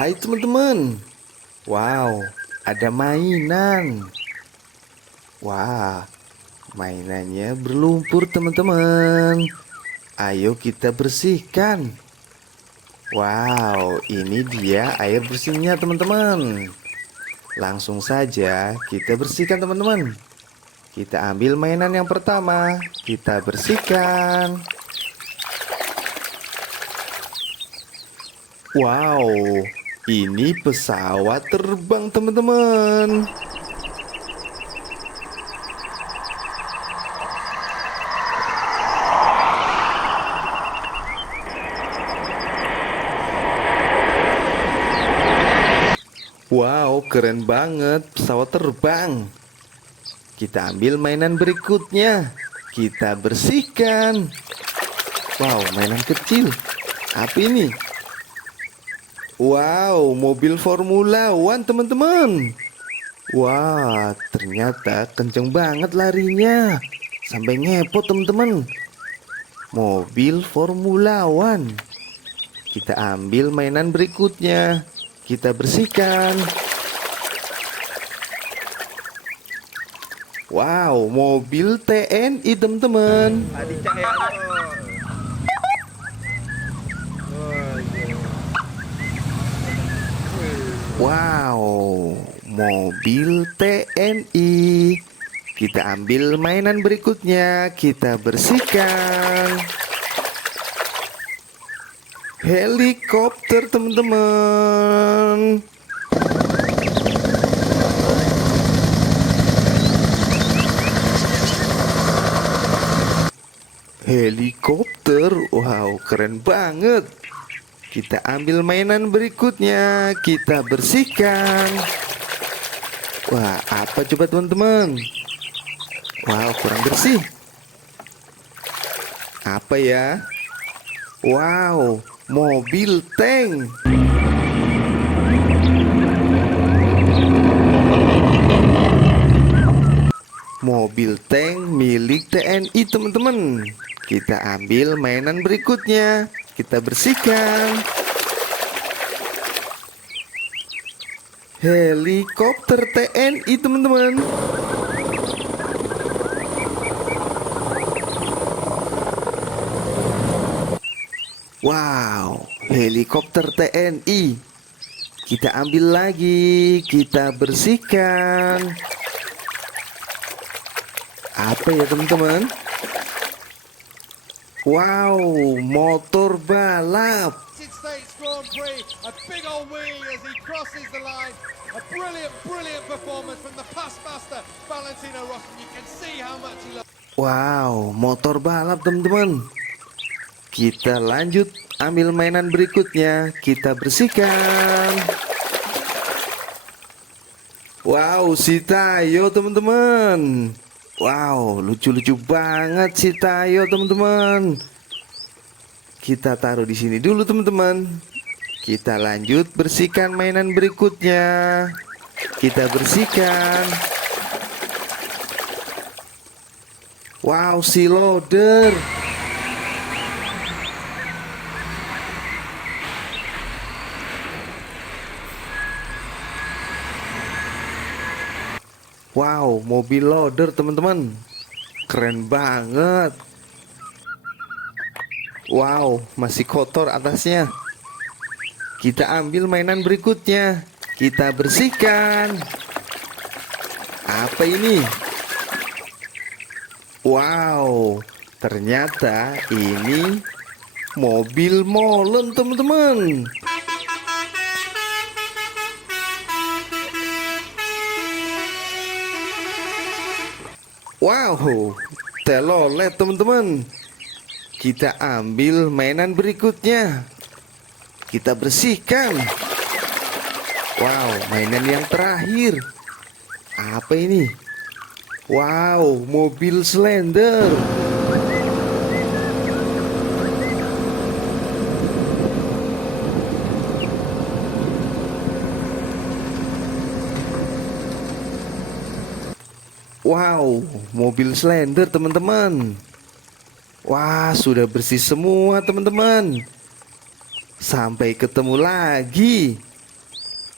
Hai teman-teman. Wow, ada mainan. Wah, mainannya berlumpur teman-teman. Ayo kita bersihkan. Wow, ini dia air bersihnya teman-teman. Langsung saja kita bersihkan teman-teman. Kita ambil mainan yang pertama, kita bersihkan. Wow, ini pesawat terbang teman-teman. Wow, keren banget pesawat terbang. Kita ambil mainan berikutnya. Kita bersihkan. Wow, mainan kecil. Apa ini? Wow, mobil Formula One teman-teman. Wah, ternyata kenceng banget larinya. Sampai ngepot teman-teman. Mobil Formula One. Kita ambil mainan berikutnya. Kita bersihkan. Wow, mobil TNI teman-teman. Wow, mobil TNI. Kita ambil mainan berikutnya. Kita bersihkan. Helikopter teman-teman. Helikopter, wow, keren banget. Kita ambil mainan berikutnya. Kita bersihkan. Wah, apa coba teman-teman? Wow, kurang bersih. Apa ya? Wow, mobil tank. Mobil tank milik TNI teman-teman. Kita ambil mainan berikutnya. Kita bersihkan. Helikopter TNI teman-teman. Wow, helikopter TNI. Kita ambil lagi. Kita bersihkan. Apa ya teman-teman? Wow, motor balap. States Grand Prix, a big old whee as he crosses the line. A brilliant performance from the past master, Valentino Rossi. You can see how much he loves. Wow, motor balap teman-teman. Kita lanjut ambil mainan berikutnya. Kita bersihkan. Wow, si Tayo teman-teman. Wow, lucu-lucu banget si Tayo teman-teman. Kita taruh di sini dulu teman-teman. Kita lanjut bersihkan mainan berikutnya. Kita bersihkan. Wow, si loader. Wow, mobil loader teman-teman. Keren banget. Wow, masih kotor atasnya. Kita ambil mainan berikutnya. Kita bersihkan. Apa ini? Wow, ternyata ini mobil molen teman-teman. Wow, telolet teman-teman. Kita ambil mainan berikutnya. Kita bersihkan. Wow, mainan yang terakhir. Apa ini? Wow, mobil Slender. Wow, mobil Slender teman-teman. Wah, sudah bersih semua teman-teman. Sampai ketemu lagi.